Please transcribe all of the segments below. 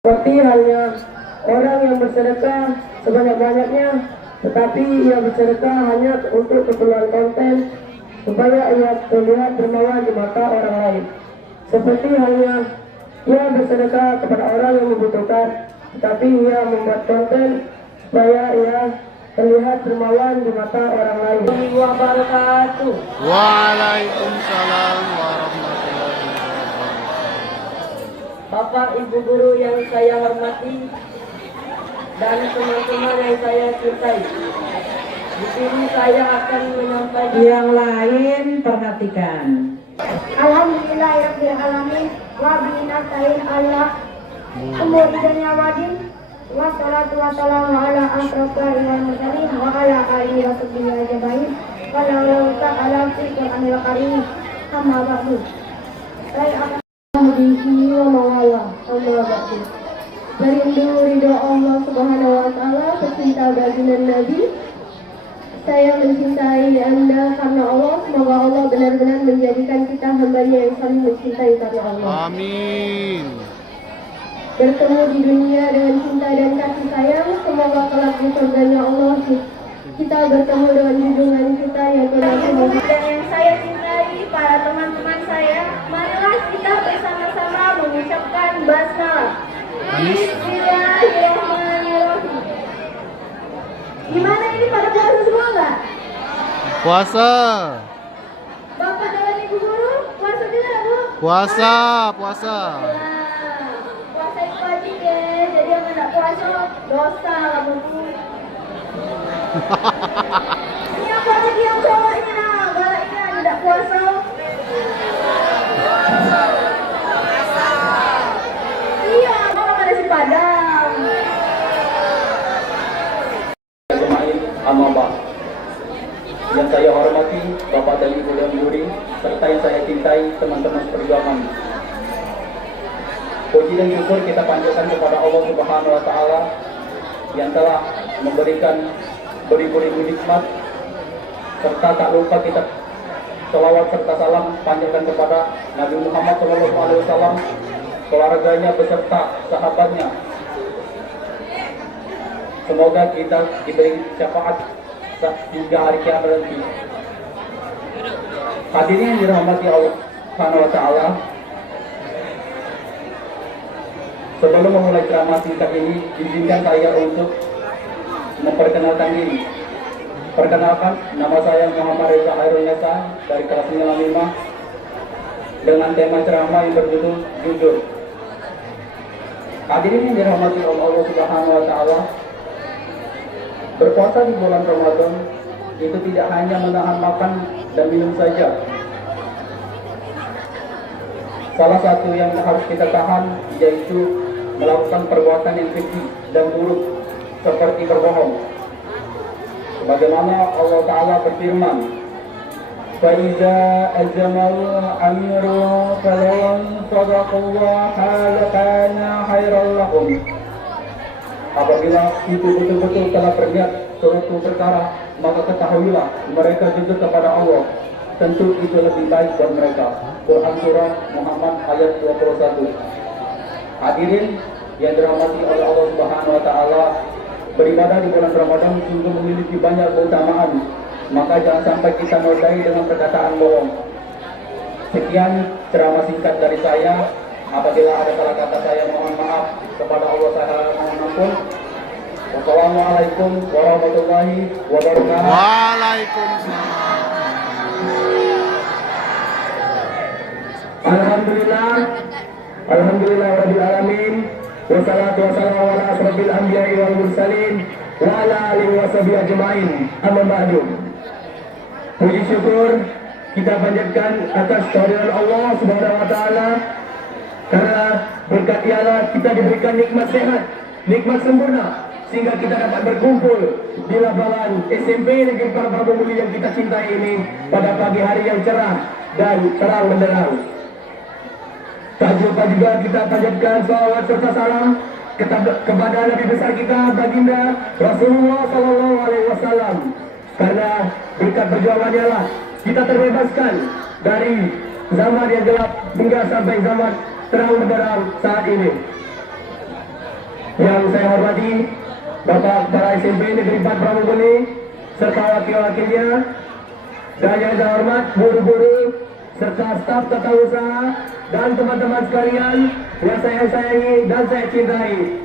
Seperti halnya orang yang bersedekah sebanyak-banyaknya, tetapi ia bersedekah hanya untuk keperluan konten, supaya ia terlihat dermawan di mata orang lain. Seperti halnya ia bersedekah kepada orang yang membutuhkan, tetapi ia membuat konten supaya ia terlihat dermawan di mata orang lain. Wabarakatuh. Waalaikumsalam warahmatullahi wabarakatuh. Bapak Ibu guru yang saya hormati dan teman-teman yang saya cintai, di sini saya akan menyampaikan. Yang lain perhatikan. Alhamdulillahirabbil alamin wa bihi nasta'in ala umuri dunya waddin wassalatu wassalamu ala asyrofil mursalin wa ala alihi wa sahbihi ajmain wa ala Qur'anil karim amma ba'du. Saya akan menghadiri wa mawala amma ba'du. Merindu ridho Allah Subhanahu wa taala, pecinta baginda Nabi. Saya mencintai Anda karena Allah. Semoga Allah benar-benar menjadikan kita hamba-Nya yang saling mencintai karena Allah. Amin. Bertemu di dunia dengan cinta dan kasih sayang. Semoga kelak di surganya Allah kita bertemu dengan junjungan kita yang terhormat. Dan yang saya cintai, para teman-teman saya, marilah kita bersama-sama mengucapkan basmalah. Bismillahirrahmanirrahim. Gimana ini, pada puasa semua nggak? Puasa. Bapak dan Ibu guru, puasa juga Bu? Puasa, puasa. Nah, puasa itu wajib ya, jadi yang nggak puasa dosa kamu tuh. Ini apa lagi yang cowoknya? Galaknya tidak puasa. Iya, orang ada si Padang. Amabah. Yang saya hormati Bapak dan Ibu dan Guru, serta yang saya cintai teman-teman perjuangan. Puji dan syukur kita panjatkan kepada Allah Subhanahu wa taala yang telah memberikan beribu-ribu nikmat, serta tak lupa kita selawat serta salam panjatkan kepada Nabi Muhammad SAW, keluarganya beserta sahabatnya. Semoga kita diberi syafaat hingga hari kiamat nanti. Hadirin yang dirahmati Allah Subhanahu wa taala, sebelum memulai ceramah singkat ini, izinkan saya untuk memperkenalkan diri. Perkenalkan, nama saya Muhammad Reza Hairul Nesa dari kelas 95 dengan tema ceramah yang berjudul Jujur. Hadirin yang dirahmati Allah Subhanahu wa taala, berpuasa di bulan Ramadan itu tidak hanya menahan makan dan minum saja. Salah satu yang harus kita tahan yaitu melakukan perbuatan yang keji dan buruk seperti berbohong. Bagaimana Allah Ta'ala berfirman, فَإِذَا أَزَمَ الْأَمْرُ فَلَوْ صَدَقُوا كَانَ خَيْرًا لَهُمْ. Apabila itu betul-betul telah berniat suatu perkara, maka ketahuilah mereka jujur kepada Allah, tentu itu lebih baik buat mereka. Quran Surah Muhammad ayat 21. Hadirin yang dirahmati oleh Allah Subhanahu wa taala, beribadah di bulan Ramadan sungguh memiliki banyak keutamaan, maka jangan sampai kita nodai dengan perkataan bohong. Sekian ceramah singkat dari saya. Apabila ada salah kata saya mohon maaf, kepada Allah saya mohon ampun. Wassalamualaikum warahmatullahi wabarakatuh. Waalaikumsalam. Alhamdulillah, alhamdulillahirabbil alamin. Wassalatu wassalamu ala asrofil anbiya'i wal mursalin wa ala alihi washabihi ajmain. Amma ba'du. Puji syukur kita panjatkan atas kehadiran Allah Subhanahu wa taala, karena berkat Dialah kita diberikan nikmat sehat, nikmat sempurna, sehingga kita dapat berkumpul di lapangan SMP Negeri Prabu Muli yang kita cintai ini pada pagi hari yang cerah dan terang benderang. Tak lupa juga kita panjatkan salawat serta salam kepada Nabi besar kita baginda Rasulullah Sallallahu Alaihi Wasallam, karena berkat perjuangannya lah kita terbebaskan dari zaman yang gelap hingga sampai zaman terang benderang saat ini. Yang saya hormati Bapak Kepala SMP Negeri 4 Pramuguli serta wakil-wakilnya, dan yang saya hormat guru-guru serta staf tata usaha dan teman-teman sekalian yang saya sayangi dan saya cintai.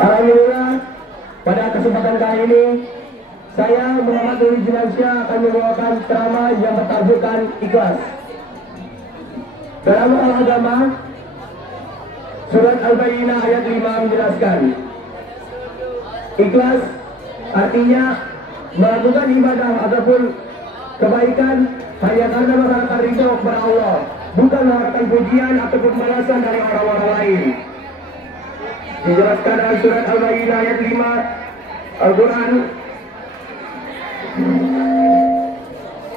Alhamdulillah, pada kesempatan kali ini saya Muhammad Nuri Jinansyah akan membawakan ceramah yang bertajukan ikhlas. Dalam agama, Surat Al-Bayyinah ayat 5 menjelaskan, ikhlas artinya melakukan ibadah ataupun kebaikan hanya karena mengharapkan ridho kepada Allah, bukan mengharapkan pujian ataupun balasan dari orang-orang lain. Dijelaskan dalam surat Al-Bayyinah ayat 5 Al-Quran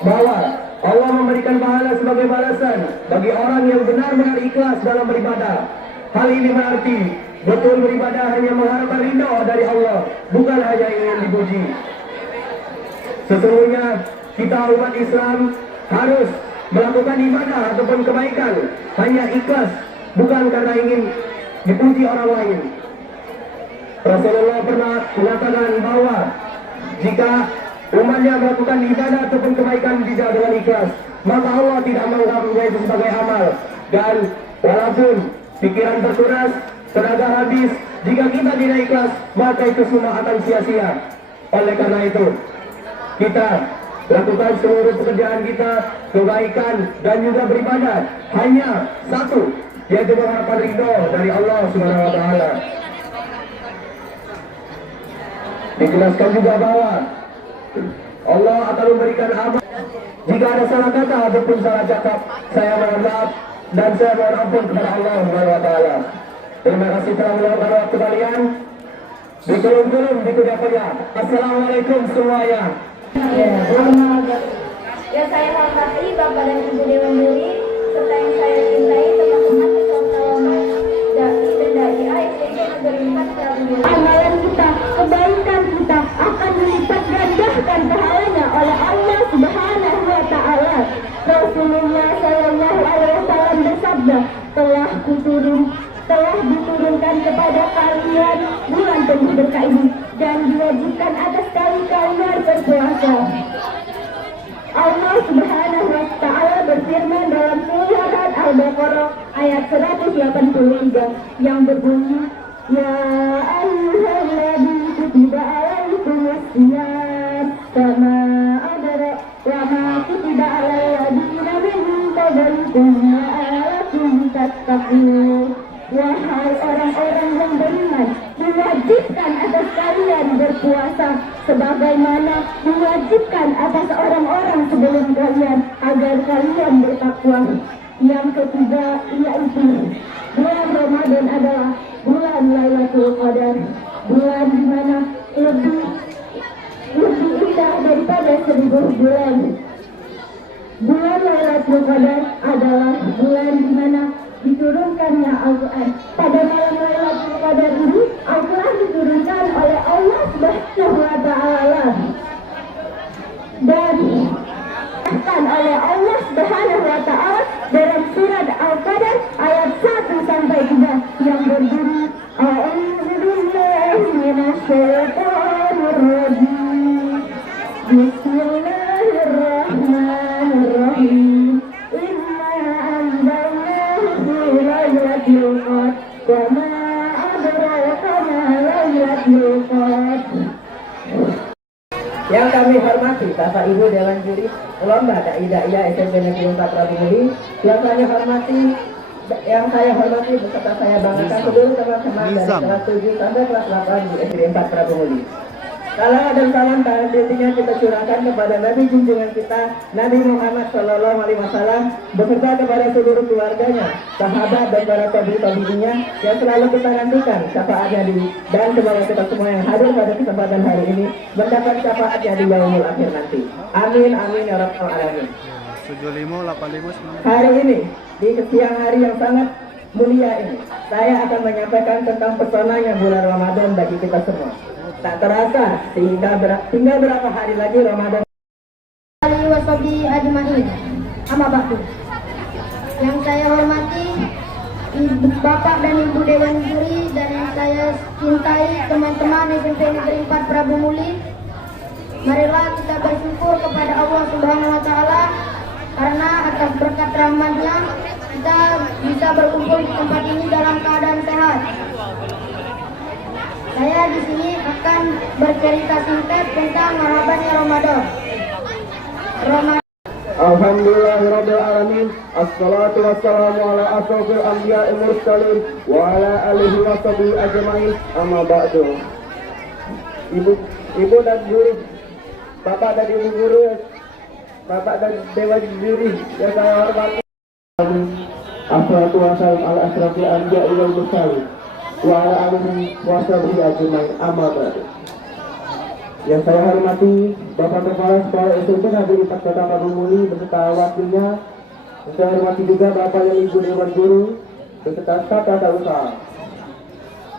bahwa Allah memberikan pahala sebagai balasan bagi orang yang benar-benar ikhlas dalam beribadah. Hal ini berarti betul beribadah hanya mengharapkan ridho dari Allah, bukan hanya ingin dipuji. Sesungguhnya kita umat Islam harus melakukan ibadah ataupun kebaikan hanya ikhlas, bukan karena ingin dipuji orang lain. Rasulullah pernah mengatakan bahwa jika umatnya melakukan ibadah ataupun kebaikan tidak dengan ikhlas, maka Allah tidak menganggapnya itu sebagai amal. Dan walaupun pikiran terkuras, tenaga habis, jika kita tidak ikhlas, maka itu semua akan sia-sia. Oleh karena itu, kita lakukan seluruh pekerjaan kita, kebaikan dan juga beribadah hanya satu, yaitu mengharapkan ridho dari Allah Subhanahu wa Ta'ala. Dijelaskan juga bahwa Allah akan memberikan amal. Jika ada salah kata ataupun salah cakap, saya mohon maaf dan saya mohon ampun kepada Allah Subhanahu wa Ta'ala. Terima kasih telah meluangkan waktu kalian. Dikelum-kelum di kuda-kuda. Assalamualaikum semuanya. Yang saya hormati Bapak dan Ibu Dewan Juri serta yang saya cintai teman-teman peserta lomba dan dai ASDG Negeri 4 Pramuguli. Amalan kita, kebaikan kita akan dilipat gandakan pahalanya oleh Allah Subhanahu wa Ta'ala. Rasulullah Shallallahu Alaihi Wasallam bersabda, telah diturunkan kepada kalian bulan penuh berkah ini dan diwajibkan atas kalian berpuasa. Allah Subhanahu wa Ta'ala berfirman dalam surat Al-Baqarah ayat 183 yang berbunyi, Ya ayyuhalladzina kutiba alaikumus shiyam kama adara wa ma kutiba alal ladzina min qablikum la'allakum tattaqun. Wahai orang-orang yang beriman, diwajibkan atas kalian berpuasa sebagaimana diwajibkan atas orang-orang sebelum kalian agar kalian bertakwa. Yang ketiga yaitu bulan Ramadan adalah bulan Lailatul Qadar, bulan di mana lebih indah daripada 1000 bulan. Bulan Lailatul Qadar adalah bulan di mana diturunkannya Al-Quran. Pada malam Lailatul Qadar ini Al-Quran diturunkan oleh Allah Subhanahu wa Ta'ala dan dikatakan oleh Allah Subhanahu wa Ta'ala dalam surat Al-Qadar ayat 1 sampai 3 yang berbunyi, A'udzubillahi minasyaitonir rajim. Bismillahirrahmanirrahim. Inna anzalnahu fi lailatul qadr wa ma adraka ma lailatul qadr. Yang kami hormati Bapak Ibu Dewan Juri Lomba Dai-Dai SMP Negeri 4 Pramuguli, yang saya hormati beserta saya banggakan seluruh teman-teman dari kelas 7 sampai kelas 8 di SD 4 Pramuguli. Salam dan salam tentunya kita curahkan kepada Nabi junjungan kita Nabi Muhammad Sallallahu Alaihi Wasallam beserta kepada seluruh keluarganya, sahabat dan para tabi'inya yang selalu kita nantikan syafaatnya dan semoga kita semua yang hadir pada kesempatan hari ini mendapat syafaatnya di yaumul akhir nanti. Amin amin ya rabbal alamin. 7585. Hari ini di siang hari yang sangat mulia ini saya akan menyampaikan tentang pesonanya bulan Ramadan bagi kita semua. Tak terasa tinggal berapa hari lagi Ramadan. Wasabi ajmain. Amma ba'du. Yang saya hormati Bapak dan Ibu Dewan Juri tercintai teman-teman SMP Negeri 4 Prabu Muli, marilah kita bersyukur kepada Allah Subhanahu wa taala karena atas berkat rahmat-Nya kita bisa berkumpul di tempat ini dalam keadaan sehat. Saya di sini akan bercerita singkat tentang marhabannya Ramadan. Alhamdulillahirabbil alamin. Assalatu wassalamu ala asrofil anbiya'i mursalin wa ala alihi wa sahbihi ajmain. Amma ba'du. Ibu dan guru, Bapak dan Ibu guru, Bapak dan Dewan juri yang saya hormati. Assalatu wassalamu ala asrofil anbiya'i mursalin wa ala alihi wa sahbihi ajmain. Amma ba'du. Yang saya hormati Bapak Kepala Sekolah SMP Negeri 4 Kota Prabu Muli beserta wakilnya. Yang saya hormati juga Bapak dan Ibu Dewan Guru beserta staf tata usaha.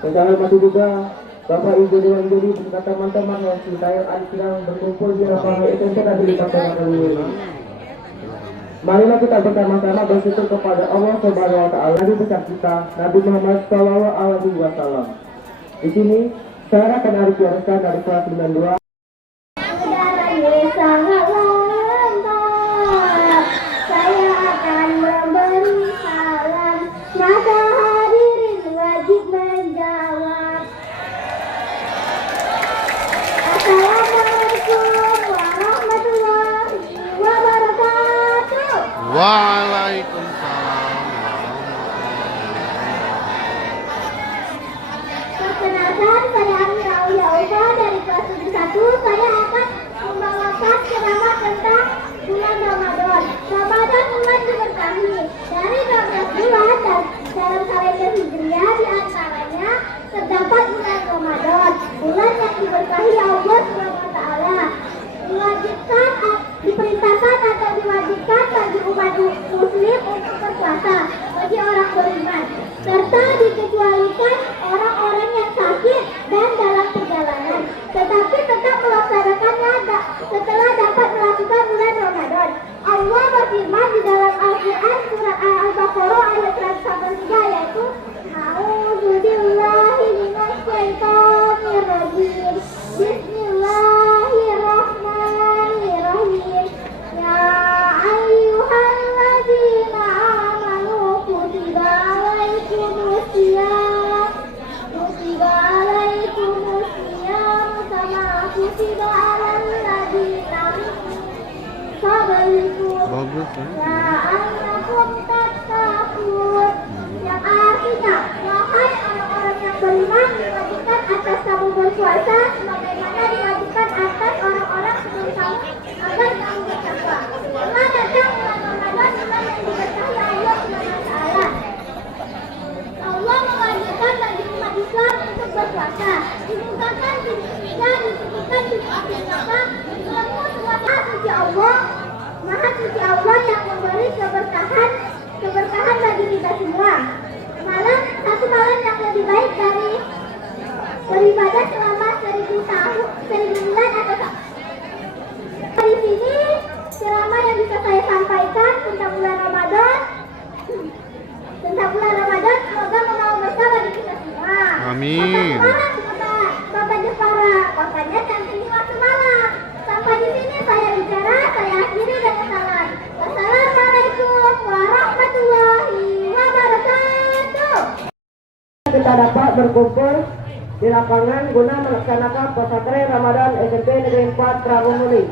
Yang saya hormati juga Bapak Ibu Dewan Juri beserta teman-teman yang sedang berkumpul di lapangan SMP Negeri 4 Kota Prabu Muli. Marilah kita bersama-sama bersyukur kepada Allah Subhanahu wa taala, Nabi besar kita, Nabi Muhammad sallallahu alaihi wasallam. Di sini saya akan Arif Yarsa dari kelas 92. Udaranya sangat lembab, saya akan memberi salam, maka hadirin wajib menjawab. Assalamualaikum warahmatullahi wabarakatuh. Waalaikumsalam. Perkenalkan, saya Amira Aulia Uba dari kelas 71. Saya akan membawakan ceramah tentang bulan Ramadan. Ramadan bulan diberkahi dari 12 bulan dan dalam kalender Hijriah di antaranya terdapat bulan Ramadan, bulan yang diberkahi Allah Subhanahu wa taala. Diperintahkan atau diwajibkan bagi umat muslim untuk berpuasa bagi orang beriman, serta dikecualikan orang-orang yang sakit dan dalam perjalanan, tetapi tetap melaksanakannya setelah dapat melakukan bulan Ramadan. Allah berfirman di dalam Al-Quran surat Al-Baqarah ayat 103 yaitu A'udzubillahi minasyaitonirrajim. Bismillahirrahmanirrahim. Ya ayyuhalladzina amanu kutiba alaikumusiyam kama kutiba alal ladzina min qablikum Bagus ya. la'allakum tattaqun. Yang artinya, wahai orang-orang yang beriman, diwajibkan atas kamu berpuasa sebagaimana diwajibkan atas orang-orang sebelum kamu agar kamu bertakwa. Telah datang bulan Ramadan, bulan yang diberkahi Allah Subhanahu wa taala. Allah mewajibkan bagi umat Islam untuk berpuasa. Dibukakan dan disebutkan di neraka ilmu semua suci Allah, Maha suci Allah yang memberi keberkahan bagi kita semua. Satu malam yang lebih baik dari beribadah selama 1000 tahun, 1000 bulan atau di sini ceramah yang bisa saya sampaikan tentang bulan Ramadan. Semoga membawa berkah bagi kita semua. Amin. Bapak Jepara, makanya nanti waktu malam. Sampai di sini saya bicara, saya akhiri dengan salam. Wassalamualaikum warahmatullahi wabarakatuh. Kita dapat berkumpul di lapangan guna melaksanakan pesantren Ramadan SMP Negeri 4 Prabu Muli.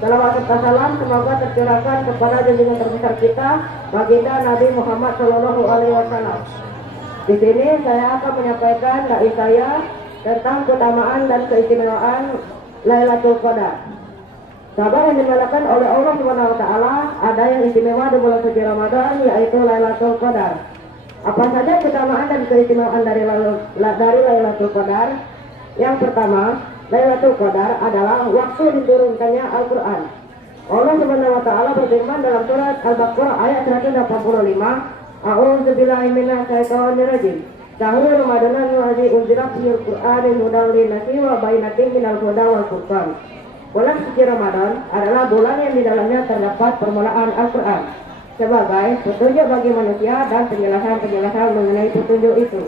Salawat serta salam semoga tercurahkan kepada junjungan terbesar kita, baginda Nabi Muhammad Shallallahu Alaihi Wasallam. Di sini saya akan menyampaikan dai saya tentang keutamaan dan keistimewaan Lailatul Qadar. Kabar yang dimulakan oleh Allah Subhanahu Wa Taala, ada yang istimewa di bulan suci Ramadan, yaitu Lailatul Qadar. Apa saja keutamaan dan keistimewaan dari Lailatul Qadar? Yang pertama, Lailatul Qadar adalah waktu diturunkannya Al-Quran. Allah Subhanahu wa taala berfirman dalam surat Al-Baqarah ayat 185, A'udzubillahi minasyaitonirrajim. Syahrul Ramadan alladzi unzila fihil Qur'anu hudan lin-nasi wa bayyinatin minal huda wal furqan. Bulan suci Ramadan adalah bulan yang di dalamnya terdapat permulaan Al-Quran sebagai petunjuk bagi manusia dan penjelasan mengenai petunjuk itu.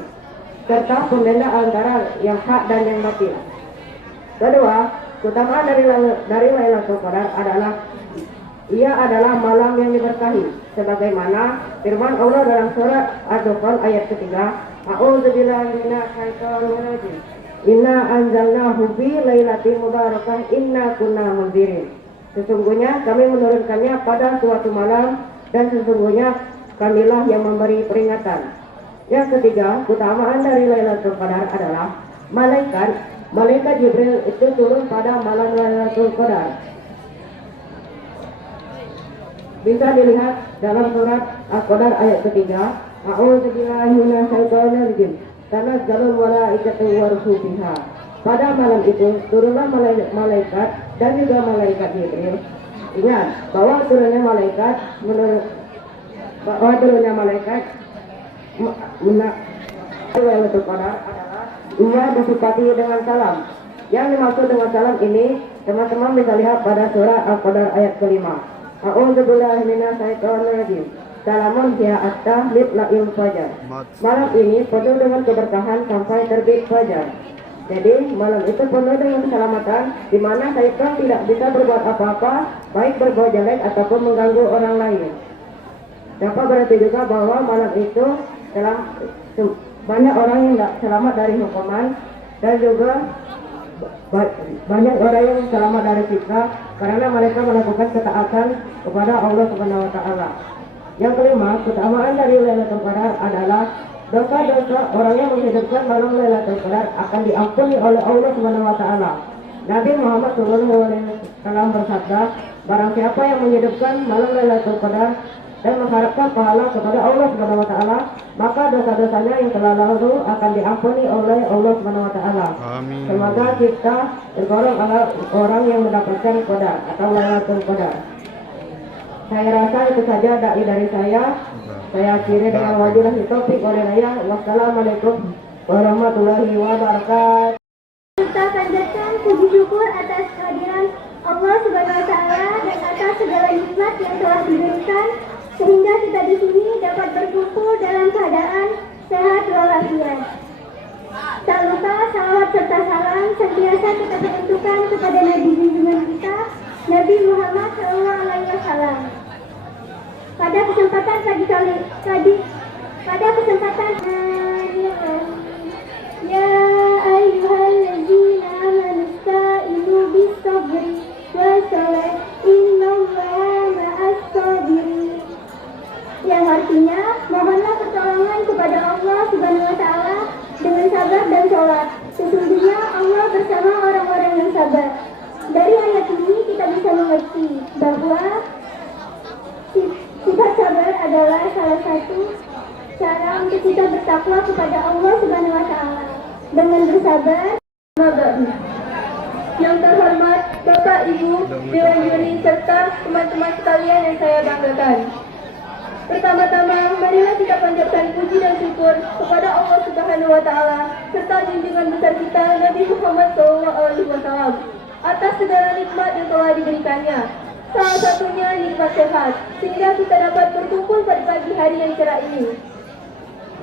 serta pembeda antara yang hak dan yang batil. Kedua, keutamaan dari Lailatul Qadar adalah ia adalah malam yang diberkahi, sebagaimana firman Allah dalam surat Ad-Dukhan ayat ketiga, A'udzubillahi minasyaitonir rajim. Inna anzalnahu fi lailatin mubarakah inna kunna munzirin. Sesungguhnya kami menurunkannya pada suatu malam dan sesungguhnya kamilah yang memberi peringatan. Yang ketiga, keutamaan dari Lailatul Qadar adalah malaikat Jibril itu turun pada malam Lailatul Qadar. Bisa dilihat dalam surat Al-Qadar ayat ketiga, A'udzubillahi minasyaitonir rajim. Tanazzalul malaikatu waruhu fiha. Pada malam itu turunlah malaikat dan juga malaikat Jibril. Ingat bahwa turunnya malaikat Lailatul Qadar adalah ia disifati dengan salam. Yang dimaksud dengan salam ini teman-teman bisa lihat pada surah Al-Qadar ayat kelima. A'udzubillahi minasyaitonir rajim. Salamun hiya hatta matla'il fajar. Malam ini penuh dengan keberkahan sampai terbit fajar. Jadi malam itu penuh dengan keselamatan, di mana syaitan tidak bisa berbuat apa-apa, baik berbuat jelek ataupun mengganggu orang lain. Dapat berarti juga bahwa malam itu banyak orang yang tidak selamat dari hukuman dan juga banyak orang yang selamat dari siksa karena mereka melakukan ketaatan kepada Allah Subhanahu wa taala. Yang kelima, keutamaan dari Lailatul Qadar adalah dosa-dosa orang yang menghidupkan malam Lailatul Qadar akan diampuni oleh Allah Subhanahu wa taala. Nabi Muhammad SAW bersabda, barang siapa yang menghidupkan malam Lailatul Qadar dan mengharapkan pahala kepada Allah Subhanahu wa taala, maka dosa-dosanya yang telah lalu akan diampuni oleh Allah Subhanahu wa taala. Amin. Semoga kita tergolong orang yang mendapatkan Qadar atau Lailatul Qadar. Saya rasa itu saja dari saya. Saya akhiri dengan wabillahi taufiq wal hidayah. Wassalamualaikum warahmatullahi wabarakatuh. Kita panjatkan puji syukur atas kehadiran Allah Subhanahu wa taala dan atas segala nikmat yang telah diberikan sehingga kita di sini dapat berkumpul dalam keadaan sehat walafiat. Tak lupa salawat serta salam senantiasa kita peruntukkan kepada Nabi junjungan kita, Nabi Muhammad SAW. Pada kesempatan Ya ayyuhallazina amanu ista'inu bis-sabri was-salah innallaha ma'as-sabirin. Yang artinya, mohonlah pertolongan kepada Allah Subhanahu wa taala dengan sabar dan sholat. Sesungguhnya Allah bersama orang-orang yang sabar. Dari ayat ini kita bisa mengerti bahwa sifat sabar adalah salah satu cara untuk kita bertakwa kepada Allah Subhanahu wa taala. Dengan bersabar, yang terhormat Bapak Ibu, Dewan Juri serta teman-teman sekalian yang saya banggakan. Pertama-tama, marilah kita panjatkan puji dan syukur kepada Allah Subhanahu wa taala serta junjungan besar kita Nabi Muhammad SAW atas segala nikmat yang telah diberikannya. Salah satunya nikmat sehat, sehingga kita dapat berkumpul pada pagi hari yang cerah ini.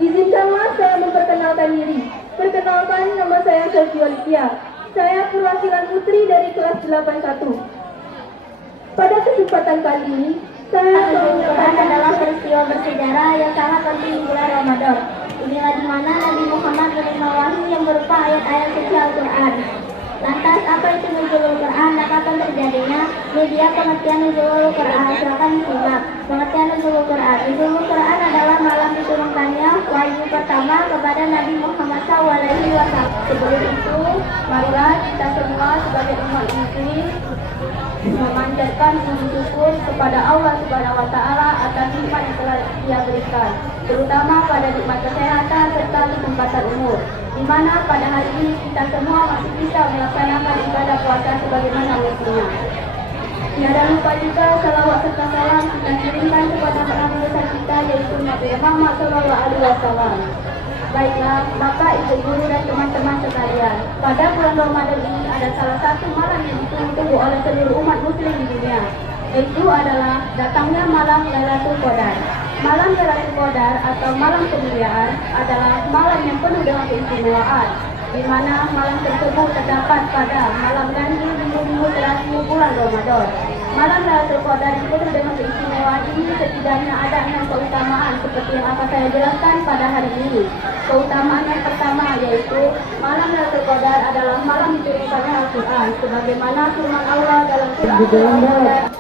Izinkanlah saya memperkenalkan diri. Perkenalkan, nama saya Selvi Olivia. Saya perwakilan putri dari kelas 81. Pada kesempatan kali ini, saya menunjukkan adalah peristiwa bersejarah yang sangat penting di bulan Ramadan. Inilah di mana Nabi Muhammad menerima wahyu yang berupa ayat-ayat suci Al-Quran. Lantas, apa itu nuzulul Quran dan kapan terjadinya? Media pengertian nuzulul Quran, silakan disimak. Pengertian nuzulul Quran. Nuzulul Quran adalah malam diturunkannya wahyu pertama kepada Nabi Muhammad SAW. Sebelum itu, marilah kita semua sebagai umat muslim memanjatkan puji syukur kepada Allah Subhanahu wa taala atas nikmat yang telah Dia berikan, terutama pada nikmat kesehatan serta kesempatan umur, di mana pada hari ini kita semua masih bisa melaksanakan ibadah puasa sebagaimana mestinya. Tiada lupa juga salawat serta salam kita kirimkan kepada para besar kita yaitu Nabi Muhammad SAW. Baiklah, Bapak, Ibu Guru dan teman-teman sekalian, pada bulan Ramadan ini ada salah satu malam yang ditunggu-tunggu oleh seluruh umat muslim di dunia, yaitu adalah datangnya malam Lailatul Qadar. Malam Lailatul Qadar atau malam kemuliaan adalah malam yang penuh dengan keistimewaan, di mana malam tersebut terdapat pada malam ganjil minggu-minggu terakhir bulan Ramadan. Malam Lailatul Qadar yang penuh dengan keistimewaan ini setidaknya ada 6 keutamaan seperti yang akan saya jelaskan pada hari ini. Keutamaan yang pertama yaitu malam Lailatul Qadar adalah malam diturunkannya Al-Quran, sebagaimana firman Allah dalam Quran.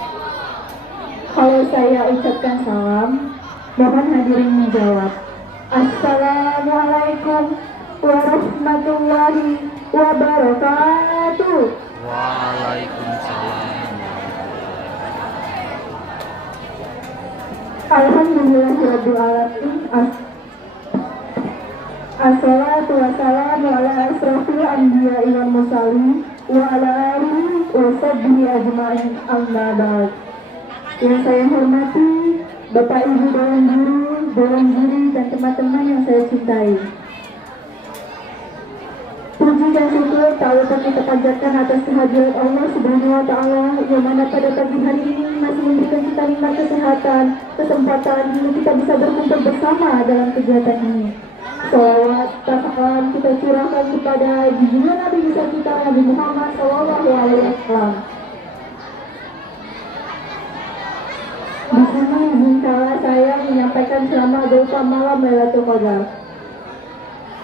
Kalau saya ucapkan salam, mohon hadirin menjawab. Assalamualaikum warahmatullahi wabarakatuh. Waalaikumsalam. Alhamdulillahirrabbilalamin. Assalatu wassalamu ala asrafil anbiya'i wal mursalin wa ala alihi wa sahbihi ajma'in, amma ba'd. Yang saya hormati Bapak Ibu Dewan Juri dan teman-teman yang saya cintai. Puji dan syukur tak lupa kita panjatkan atas kehadiran Allah Subhanahu wa Ta'ala yang mana pada pagi hari ini masih memberikan kita nikmat kesehatan, kesempatan hingga kita bisa berkumpul bersama dalam kegiatan ini. Salawat salam kita curahkan kepada junjungan Nabi besar kita Nabi Muhammad SAW. Di sini mintalah saya menyampaikan selamat doa malam Lailatul Qadar.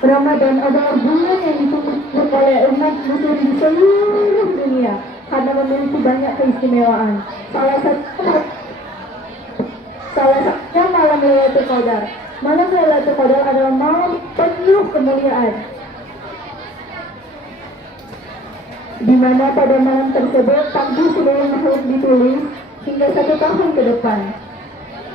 Ramadan adalah bulan yang ditunggu oleh umat muslim di seluruh dunia karena memiliki banyak keistimewaan. Salah satunya malam Lailatul Qadar. Malam Lailatul Qadar adalah malam penuh kemuliaan, di mana pada malam tersebut takdir seluruh makhluk ditulis hingga 1 tahun ke depan.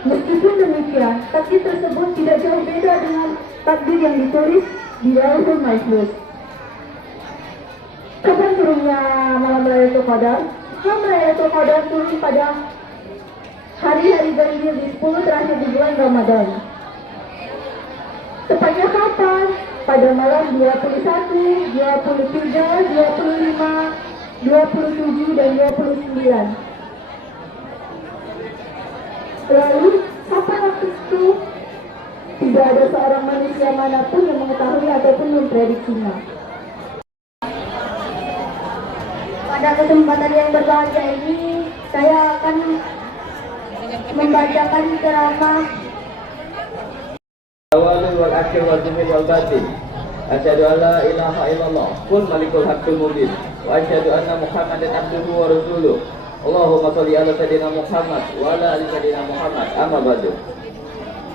Meskipun demikian, takdir tersebut tidak jauh beda dengan takdir yang ditulis di Lauhul Mahfuz. Kapan turunnya malam Lailatul Qadar? Malam Lailatul Qadar turun pada hari-hari ganjil di 10 terakhir di bulan Ramadan. Tepatnya kapan? Pada malam 21, 23, 25, 27, dan 29. Lalu, kapan waktu itu? Tidak ada seorang manusia manapun yang mengetahui ataupun memprediksinya. Pada kesempatan yang berbahagia ini, saya akan membacakan ceramah Awal wal akhir wal zahir wal batin. Asyhadu an la ilaha illallah wal malikul haqqul mubin wa asyhadu anna Muhammadan abduhu wa rasuluh. Allahumma shalli ala sayyidina Muhammad wa ala ali sayyidina Muhammad. Amma ba'du.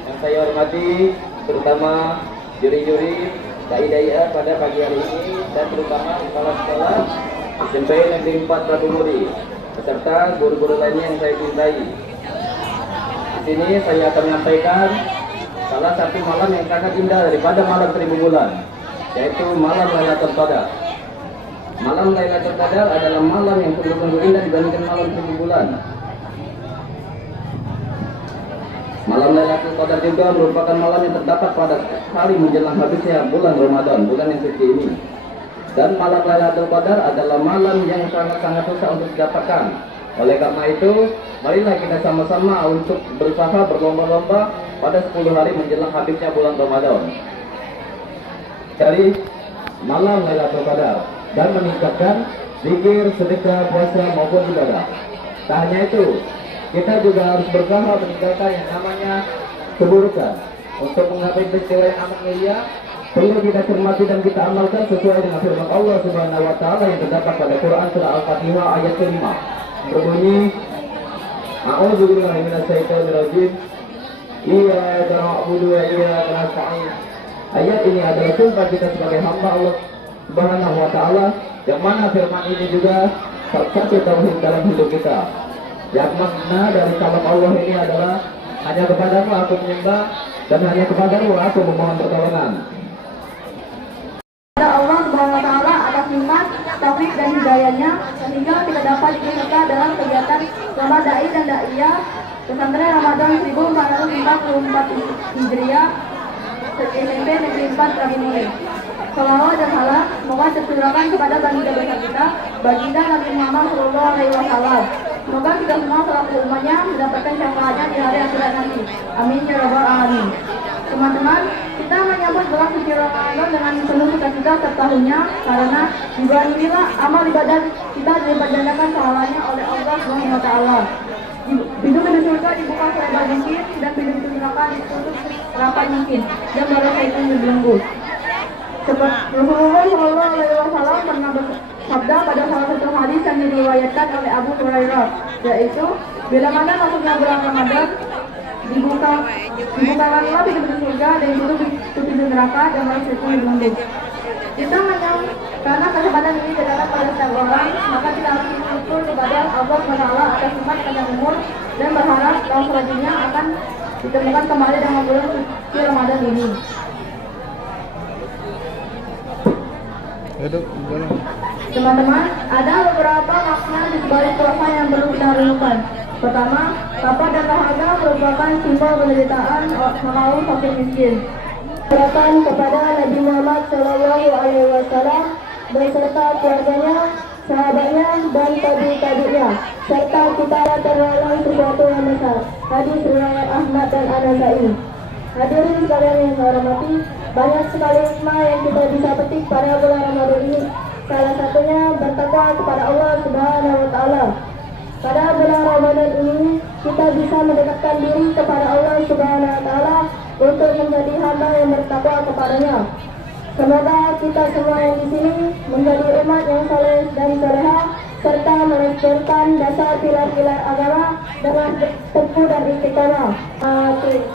Yang saya hormati terutama juri-juri Kaidaya pada pagi hari ini dan terutama kepala sekolah SMP Negeri 4 Prabumuri beserta guru-guru lainnya yang saya cintai. Di sini saya akan menyampaikan salah satu malam yang sangat indah daripada malam 1000 bulan, yaitu malam Lailatul Qadar. Malam Lailatul Qadar adalah malam yang sungguh-sungguh indah dibandingkan malam 1000 bulan. Malam Lailatul Qadar juga merupakan malam yang terdapat pada hari menjelang habisnya bulan Ramadan, bulan yang suci ini. Dan malam Lailatul Qadar adalah malam yang sangat-sangat susah untuk didapatkan. Oleh karena itu, marilah kita sama-sama untuk berusaha berlomba-lomba pada 10 hari menjelang habisnya bulan Ramadan dari malam Lailatul Qadar dan meningkatkan zikir, sedekah, puasa maupun ibadah. Tak hanya itu, kita juga harus berusaha meninggalkan yang namanya keburukan. Untuk menggapai peristiwa yang amat mulia, perlu kita cermati dan kita amalkan sesuai dengan firman Allah Subhanahu wa Ta'ala yang terdapat pada Quran surah Al-Fatihah ayat ke-5. Berbunyi, A'udzubillahi minasyaitonirrajim. Iyyaka na'budu wa iyyaka nasta'in. Ayat ini adalah sumpah kita sebagai hamba Allah Subhanahu wa Ta'ala, yang mana firman ini juga tercatat tauhid dalam hidup kita. Yang makna dari kalam Allah ini adalah hanya kepadamu aku menyembah dan hanya kepadamu aku memohon pertolongan. kepada Allah Subhanahu wa Ta'ala atas nikmat, taufik dan hidayahnya sehingga kita dapat ikut serta dalam kegiatan lomba dai dan daiyah pesantren Ramadan 1444 Hijriah SMP Negeri 4 Prabumuri. Salawat dan salam semoga tercurahkan kepada baginda besar kita, baginda Nabi Muhammad SAW. Semoga kita semua selaku umatnya mendapatkan syafaatnya di hari akhirat nanti. Amin ya rabbal alamin. Teman-teman, kita menyambut bulan suci Ramadan dengan penuh sukacita setiap tahunnya karena di bulan inilah amal ibadah kita dilipat gandakan pahalanya oleh Allah Subhanahu wa taala. Pintu-pintu surga dibuka selebar mungkin dan pintu-pintu neraka ditutup serapat mungkin dan barokah itu dibelenggu. Rasulullah Shallallahu Alaihi Wasallam pernah bersabda pada salah satu hadis yang diriwayatkan oleh Abu Hurairah, yaitu bila mana masuknya bulan Ramadan dibukakanlah pintu-pintu surga dan pintu neraka dan barokah itu dibelenggu. Kita hanya karena kesempatan ini terdapat pada setiap orang, maka kita harus bersyukur kepada Allah SWT atas nikmat panjang umur dan berharap tahun selanjutnya akan ditemukan kembali dengan bulan suci Ramadan ini. Teman-teman, ada beberapa makna di balik puasa yang perlu kita renungkan. Pertama, lapar dan dahaga merupakan simbol penderitaan melawan fakir miskin. Harapan kepada Nabi Muhammad Shallallahu Alaihi Wasallam beserta keluarganya, sahabatnya, dan tabi-tabinya, serta kita terhalang sesuatu yang besar. Hadis riwayat Ahmad dan An-Nasai. Hadirin sekalian yang saya hormati, banyak sekali hikmah yang kita bisa petik pada bulan Ramadan ini. Salah satunya bertakwa kepada Allah Subhanahu wa taala. Pada bulan Ramadan ini kita bisa mendekatkan diri kepada Allah Subhanahu wa taala untuk menjadi hamba yang bertakwa kepadanya. Semoga kita semua yang di sini menjadi umat yang saleh dan soleha serta melestarikan dasar pilar-pilar agama dengan teguh dan istiqomah.